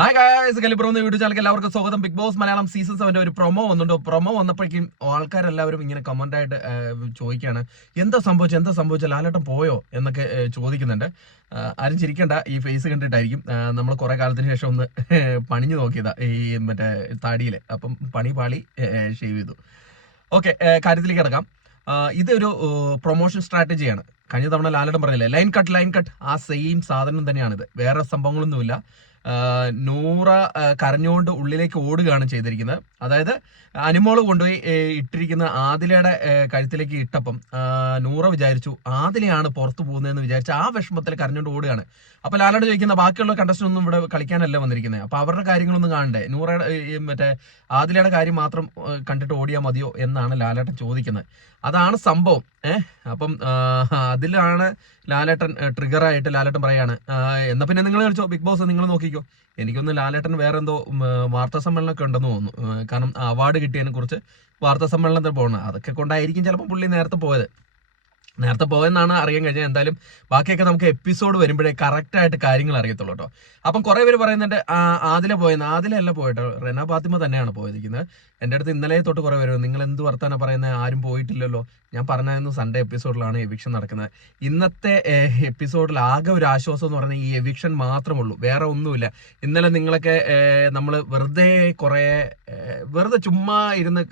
Hi guys, കലിബ്രോ എന്ന YouTube ചാനലിലേക്ക് എല്ലാവർക്കും സ്വാഗതം. ബിഗ് ബോസ് മലയാളം സീസൺ 7 ഒരു പ്രൊമോ വന്നിട്ടുണ്ട്. പ്രൊമോ വന്നപ്പോഴേക്കും ആൾക്കാരെല്ലാവരും ഇങ്ങനെ കമന്റ് ആയിട്ട് ചോദിക്കുകയാണ്, എന്താ സംഭവിച്ചത്, ലാലേട്ടൻ പോയോ എന്നൊക്കെ ചോദിക്കുന്നുണ്ട്. ആരും ചിരിക്കണ്ട, ഈ ഫേസ് കണ്ടിട്ടായിരിക്കും. നമ്മൾ കുറെ കാലത്തിന് ശേഷം ഒന്ന് പണിഞ്ഞു നോക്കിയതാ ഈ മറ്റേ താടിയിൽ, അപ്പം പണി പാളി ഷേവ് ചെയ്തു. ഓക്കെ, കാര്യത്തിലേക്ക് കിടക്കാം. ഇതൊരു പ്രൊമോഷൻ സ്ട്രാറ്റജിയാണ്. കഴിഞ്ഞ തവണ ലാലേട്ടൻ പറഞ്ഞില്ലേ, ലൈൻ കട്ട്, ആ സെയിം സാധനം തന്നെയാണിത്. വേറെ സംഭവങ്ങളൊന്നുമില്ല. നൂറ കരഞ്ഞുകൊണ്ട് ഉള്ളിലേക്ക് ഓടുകയാണ് ചെയ്തിരിക്കുന്നത്. അതായത് അനുമോള് കൊണ്ടുപോയി ഇട്ടിരിക്കുന്ന ആദിലയുടെ കഴുത്തിലേക്ക് ഇട്ടപ്പം നൂറ വിചാരിച്ചു ആദിലയാണ് പുറത്തു പോകുന്നതെന്ന് വിചാരിച്ച് ആ വിഷമത്തിൽ കരഞ്ഞുകൊണ്ട് ഓടുകയാണ്. അപ്പൊ ലാലോട് ചോദിക്കുന്ന ബാക്കിയുള്ള കണ്ടസ്റ്റന്റ് ഒന്നും ഇവിടെ കളിക്കാനല്ല വന്നിരിക്കുന്നത്, അപ്പൊ അവരുടെ കാര്യങ്ങളൊന്നും കാണണ്ടേ, നൂറയുടെ മറ്റേ ആദിലയുടെ കാര്യം മാത്രം കണ്ടിട്ട് ഓടിയാൽ മതിയോ എന്നാണ് ലാലേട്ടൻ ചോദിക്കുന്നത്. അതാണ് സംഭവം. അപ്പം അതിലാണ് ലാലേട്ടൻ ട്രിഗറായിട്ട് ലാലേട്ടൻ പറയാണ്, എന്നാ പിന്നെ നിങ്ങൾ കളിച്ചോ ബിഗ് ബോസ്, നിങ്ങൾ നോക്കിക്കോ. എനിക്കൊന്ന് ലാലേട്ടൻ വേറെ എന്തോ വാർത്താ സമ്മേളനമൊക്കെ ഉണ്ടെന്ന് തോന്നുന്നു. കാരണം അവാർഡ് കിട്ടിയതിനെ കുറിച്ച് വാർത്താ സമ്മേളനത്തിൽ പോകണം. അതൊക്കെ കൊണ്ടായിരിക്കും ചിലപ്പോൾ പുള്ളി നേരത്തെ പോയെന്നാണ് അറിയാൻ കഴിഞ്ഞത്. എന്തായാലും ബാക്കിയൊക്കെ നമുക്ക് എപ്പിസോഡ് വരുമ്പോഴേ കറക്റ്റായിട്ട് കാര്യങ്ങൾ അറിയത്തുള്ളൂ കേട്ടോ. അപ്പം കുറെ പേര് പറയുന്നുണ്ട് ആദിലല്ല പോയിട്ടോ, റെന ഫാത്തിമ തന്നെയാണ് പോയിരിക്കുന്നത്. എൻ്റെ അടുത്ത് ഇന്നലെ തൊട്ട് കുറെ പേര്, നിങ്ങൾ എന്ത് വർത്താനം പറയുന്നത്, ആരും പോയിട്ടില്ലല്ലോ. ഞാൻ പറഞ്ഞായിരുന്നു സൺഡേ എപ്പിസോഡിലാണ് എവിക്ഷൻ നടക്കുന്നത്. ഇന്നത്തെ എപ്പിസോഡിൽ ആകെ ഒരു ആശ്വാസം എന്ന് പറഞ്ഞാൽ ഈ എവിക്ഷൻ മാത്രമേ ഉള്ളൂ, വേറെ ഒന്നുമില്ല. ഇന്നലെ നിങ്ങളൊക്കെ നമ്മൾ വെറുതെ ചുമ്മാ ഇരുന്ന്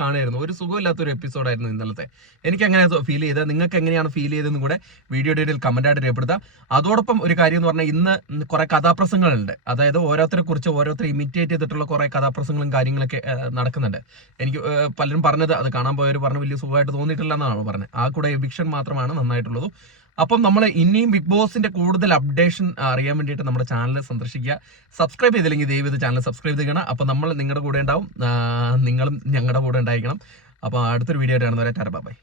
കാണുമായിരുന്നു. ഒരു സുഖമില്ലാത്തൊരു എപ്പിസോഡായിരുന്നു ഇന്നലത്തെ. എനിക്ക് അങ്ങനെ ഫീൽ ചെയ്തത്. നിങ്ങൾക്ക് എങ്ങനെയാണ് ഫീൽ ചെയ്തതെന്ന് കൂടെ വീഡിയോ ഡീറ്റെയിൽ കമന്റായിട്ട് രേഖപ്പെടുത്താം. അതോടൊപ്പം ഒരു കാര്യം എന്ന് പറഞ്ഞാൽ ഇന്ന് കുറെ കഥാപ്രസംഗങ്ങളുണ്ട്. അതായത് ഓരോരുത്തരെ ഇമിറ്റേറ്റ് ചെയ്തിട്ടുള്ള കുറെ കഥാപ്രസംഗങ്ങളും കാര്യങ്ങളൊക്കെ നടക്കുന്നുണ്ട്. എനിക്ക് പലരും പറഞ്ഞത്, അത് കാണാൻ പോയവർ പറഞ്ഞു വലിയ സുഖമായിട്ട് തോന്നിയിട്ടില്ല എന്നാണ് പറഞ്ഞത്. ആ കൂടെ എവിക്ഷൻ മാത്രമാണ് നന്നായിട്ടുള്ളത്. അപ്പം നമ്മൾ ഇനിയും ബിഗ് ബോസിന്റെ കൂടുതൽ അപ്ഡേഷൻ അറിയാൻ വേണ്ടിയിട്ട് നമ്മുടെ ചാനൽ സന്ദർശിക്കുക. സബ്സ്ക്രൈബ് ചെയ്തില്ലെങ്കിൽ ദയവ് ചെയ്ത് ചാനൽ സബ്സ്ക്രൈബ് ചെയ്യണം. അപ്പം നമ്മൾ നിങ്ങളുടെ കൂടെ ഉണ്ടാവും, നിങ്ങളും ഞങ്ങളുടെ കൂടെ ഉണ്ടായിരിക്കണം. അപ്പോൾ അടുത്തൊരു വീഡിയോ ആയിട്ട് കാണുന്നവരെ ടാറ്റാ ബൈ.